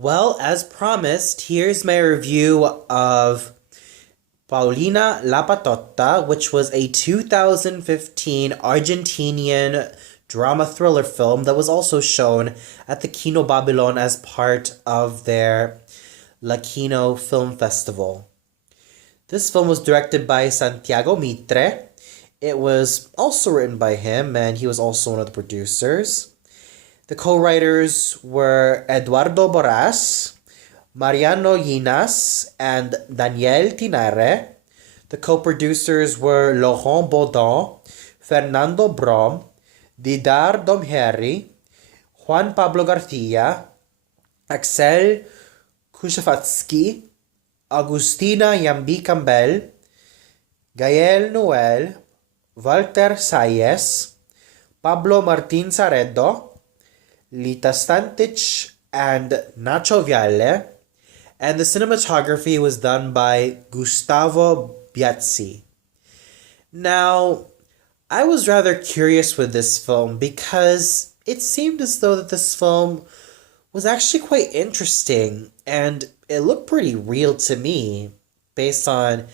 Well, as promised, here's my review of Paulina La Patota, which was a 2015 Argentinian drama thriller film that was also shown at the Kino Babylon as part of their Latino Film Festival. This film was directed by Santiago Mitre. It was also written by him, and he was also one of the producers. The co-writers were Eduardo Boras, Mariano Yinas, and Daniel Tinare. The co-producers were Laurent Baudin, Fernando Brom, Didar Domheri, Juan Pablo Garcia, Axel Kushafatsky, Agustina Yambi Campbell, Gael Noel, Walter Sayes, Pablo Martin Saredo, Lita Stantich, and Nacho Viale, and the cinematography was done by Gustavo Biazzi. Now, I was rather curious with this film because it seemed as though that this film was actually quite interesting, and it looked pretty real to me based on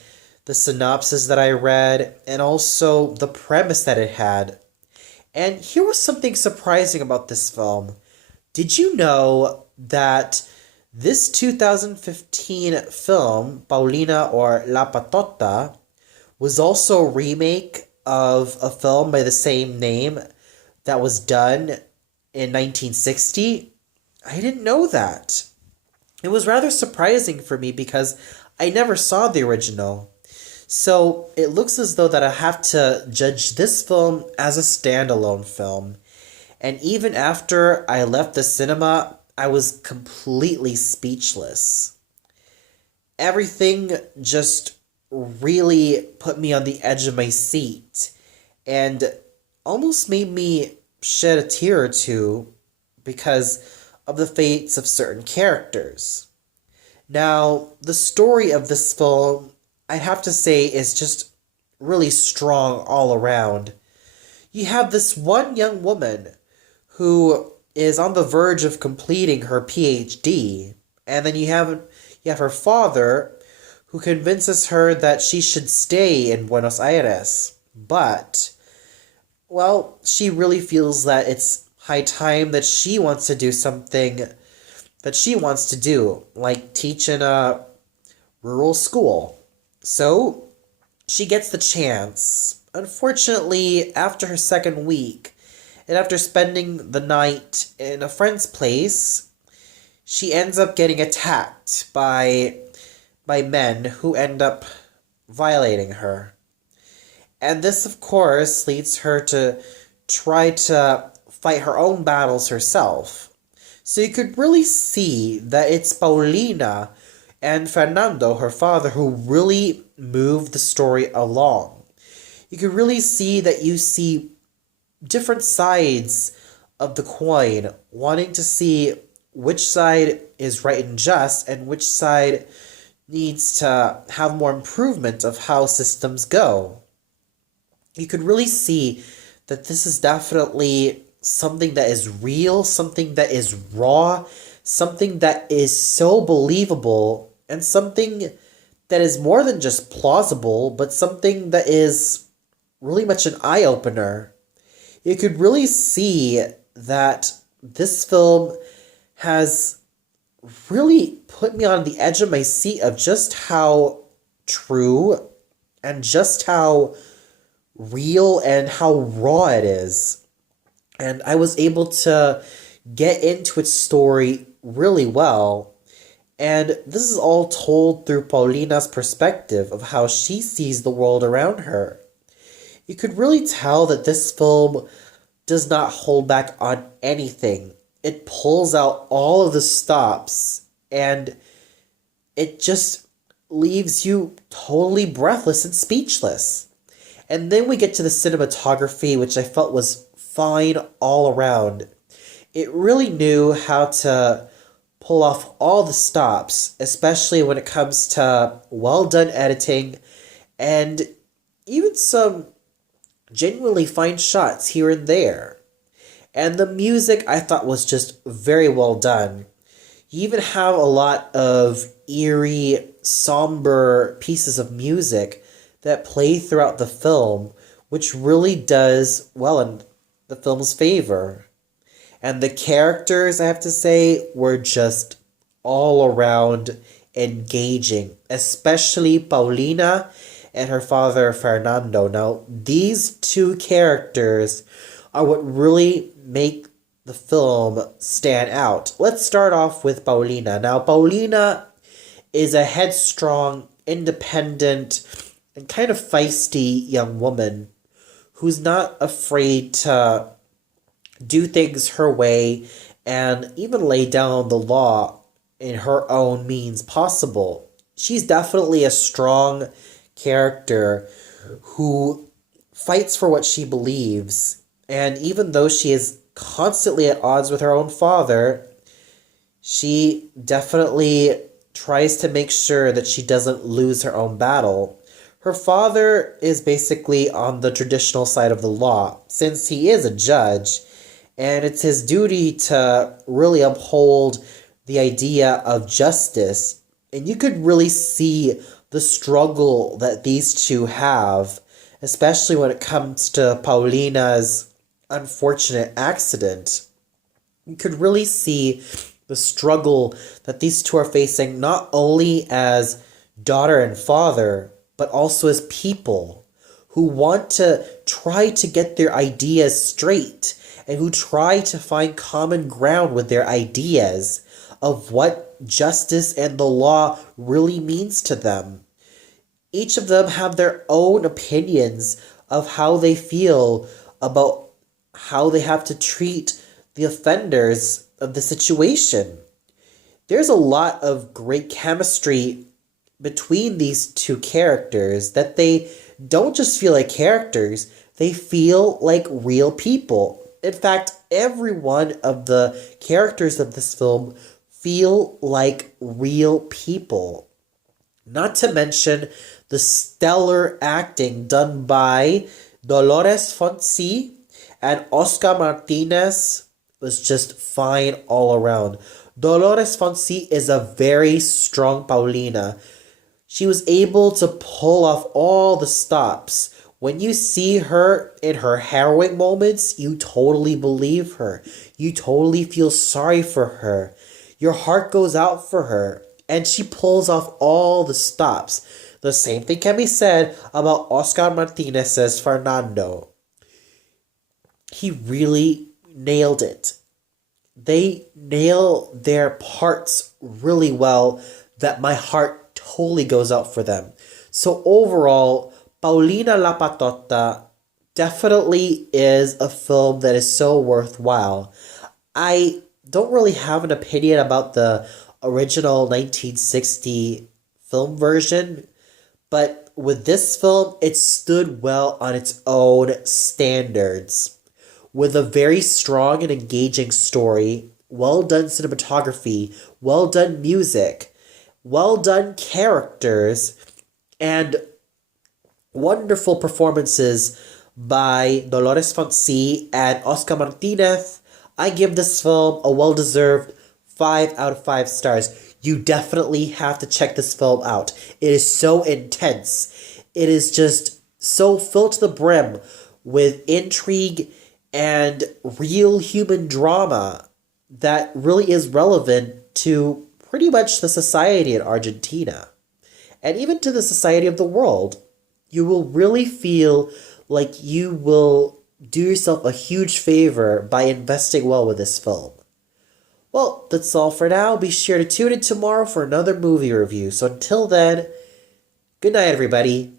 the synopsis that I read and also the premise that it had. And here was something surprising about this film. Did you know that this 2015 film, Paulina or La Patota, was also a remake of a film by the same name that was done in 1960? I didn't know that. It was rather surprising for me because I never saw the original. So it looks as though that I have to judge this film as a standalone film. And even after I left the cinema, I was completely speechless. Everything just really put me on the edge of my seat and almost made me shed a tear or two because of the fates of certain characters. Now, the story of this film, I'd have to say, is just really strong all around. You have this one young woman who is on the verge of completing her PhD, and then you have her father who convinces her that she should stay in Buenos Aires. But, well, she really feels that it's high time that she wants to do something that she wants to do, like teach in a rural school. So, she gets the chance. Unfortunately, after her second week, and after spending the night in a friend's place, she ends up getting attacked by men who end up violating her. And this, of course, leads her to try to fight her own battles herself. So you could really see that it's Paulina and Fernando, her father, who really move the story along. You could really see that you see different sides of the coin, wanting to see which side is right and just and which side needs to have more improvement of how systems go. You could really see that this is definitely something that is real, something that is raw, something that is so believable, and something that is more than just plausible, but something that is really much an eye-opener. You could really see that this film has really put me on the edge of my seat of just how true and just how real and how raw it is. And I was able to get into its story really well. And this is all told through Paulina's perspective of how she sees the world around her. You could really tell that this film does not hold back on anything. It pulls out all of the stops, and it just leaves you totally breathless and speechless. And then we get to the cinematography, which I felt was fine all around. It really knew how to pull off all the stops, especially when it comes to well done editing and even some genuinely fine shots here and there. And the music I thought was just very well done. You even have a lot of eerie, somber pieces of music that play throughout the film, which really does well in the film's favor. And the characters, I have to say, were just all around engaging, especially Paulina and her father Fernando. Now, these two characters are what really make the film stand out. Let's start off with Paulina. Now, Paulina is a headstrong, independent, and kind of feisty young woman who's not afraid to do things her way and even lay down the law in her own means possible. She's definitely a strong character who fights for what she believes, and even though she is constantly at odds with her own father, she definitely tries to make sure that she doesn't lose her own battle. Her father is basically on the traditional side of the law, since he is a judge, and it's his duty to really uphold the idea of justice. And you could really see the struggle that these two have, especially when it comes to Paulina's unfortunate accident. You could really see the struggle that these two are facing, not only as daughter and father, but also as people who want to try to get their ideas straight and who try to find common ground with their ideas of what justice and the law really means to them. Each of them have their own opinions of how they feel about how they have to treat the offenders of the situation. There's a lot of great chemistry between these two characters that they don't just feel like characters, they feel like real people. In fact, every one of the characters of this film feel like real people. Not to mention the stellar acting done by Dolores Fonzi and Oscar Martinez was just fine all around. Dolores Fonzi is a very strong Paulina. She was able to pull off all the stops. When you see her in her harrowing moments, you totally believe her. You totally feel sorry for her. Your heart goes out for her. And she pulls off all the stops. The same thing can be said about Oscar Martinez's Fernando. He really nailed it. They nail their parts really well that my heart totally goes out for them. So overall, Paulina La Patota definitely is a film that is so worthwhile. I don't really have an opinion about the original 1960 film version, but with this film, it stood well on its own standards. With a very strong and engaging story, well done cinematography, well done music, well done characters, and wonderful performances by Dolores Fonzi and Oscar Martinez, I give this film a well-deserved 5 out of 5 stars. You definitely have to check this film out. It is so intense. It is just so filled to the brim with intrigue and real human drama that really is relevant to pretty much the society in Argentina and even to the society of the world. You will really feel like you will do yourself a huge favor by investing well with this film. Well, that's all for now. Be sure to tune in tomorrow for another movie review. So until then, good night, everybody.